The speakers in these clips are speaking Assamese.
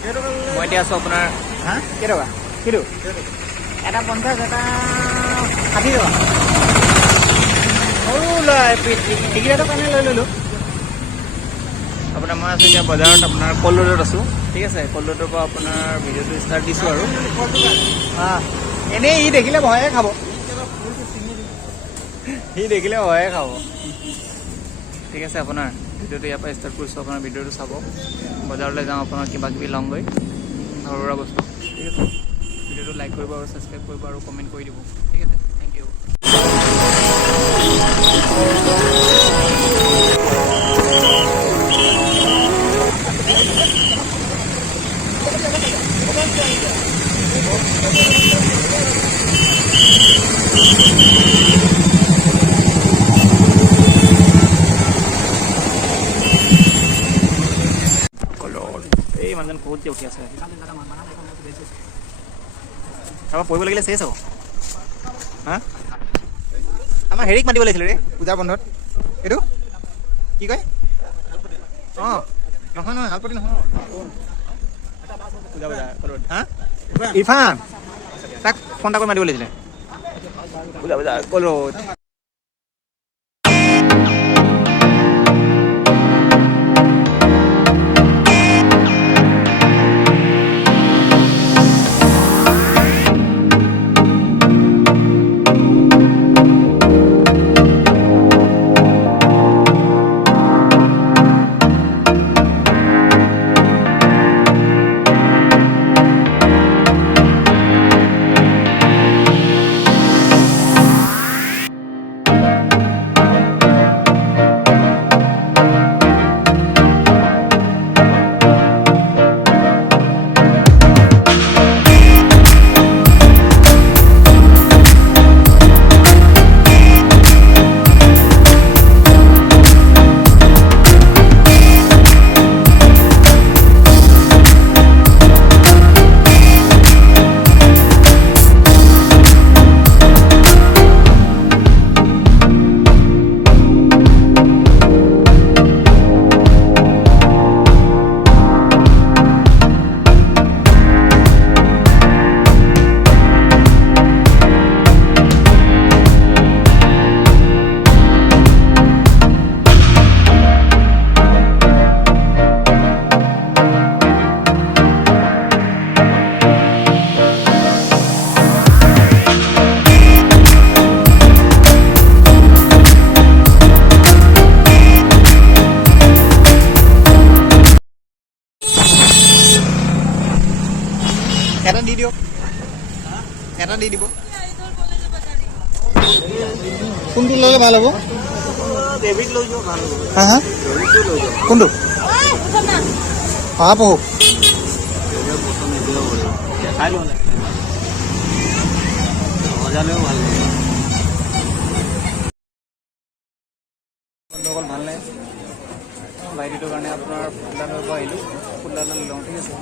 মই এতিয়া আছোঁ আপোনাৰ কেইটকা কিলো এটা 50 এটা 60 টকা সৰু লয় টিকিটাটোৰ কাৰণে লৈ ল'লোঁ আপোনাৰ মই আছোঁ এতিয়া বজাৰত আপোনাৰ কল ৰোডত আছোঁ ঠিক আছে কল ৰোডৰ পৰা আপোনাৰ ভিডিঅ'টো ষ্টাৰ্ট দিছোঁ আৰু এনেই ই দেখিলে ভয়ে খাব ঠিক আছে আপোনাৰ ভিডিঅ'টো ইয়াৰ পৰা ষ্টাৰ্ট কৰিছোঁ আপোনাৰ ভিডিঅ'টো চাব বজাৰলৈ যাওঁ আপোনাৰ কিবা কিবি লওঁগৈ ঘৰুৱা বস্তু ঠিক আছে ভিডিঅ'টো লাইক কৰিব আৰু ছাবস্ক্ৰাইব কৰিব আৰু কমেণ্ট কৰি দিব ঠিক আছে থেংক ইউ এই মানুহজন বহুত উঠি আছে তাৰপৰা পঢ়িব লাগিলে চেছ হ'ব হা আমাৰ হেৰিক মাতিব লাগিছিলে ৰে পূজাৰ বন্ধত এইটো কি কয় অঁ নহয় শালপতি নহয় পূজা বজাৰ হা ইৰফান তাক ফোন এটা কৰি মাতিব লাগিছিলে পূজা বজাৰ কল ৰোড এটা দি দিয়ক এটা দি দিব কোনটো ল'লে ভাল হ'ব হা হা কোনটো পহু অকল ভাল নাই বাইদেউটোৰ কাৰণে আপোনাৰ ফুলদানৰ পৰা আহিলোঁ ফুলদানৰ লওঁ ঠিক আছে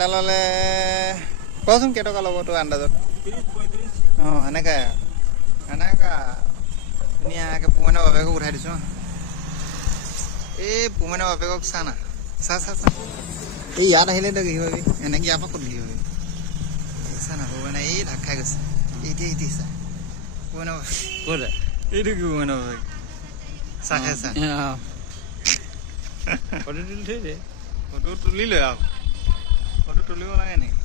এটা ল'লে কচোন কেইটকা ল'ব তোৰ আন্দাজত? অঁ এনেকা ধুনীয়াকৈ পুমেনৰ বাপেকক উঠাই দিছোঁ। এই পুমেনৰ বাপেকক চা না, চা এই ইয়াত আহিলে তই ঘিৰি পাবি, এনেকৈ ইয়াৰ পৰা ক'ত ঘিৰি পাবি? চা না পুমেনে এই ঢাক খাই গৈছে। এতিয়া চা পুমেনৰ ক'ত এইটো কি পুমেনৰ বাপেক? চাহ খাই চা। ফটো তুলি থৈ দে। ফটো তুলিলে আৰু ফটো তুলিব লাগে নেকি?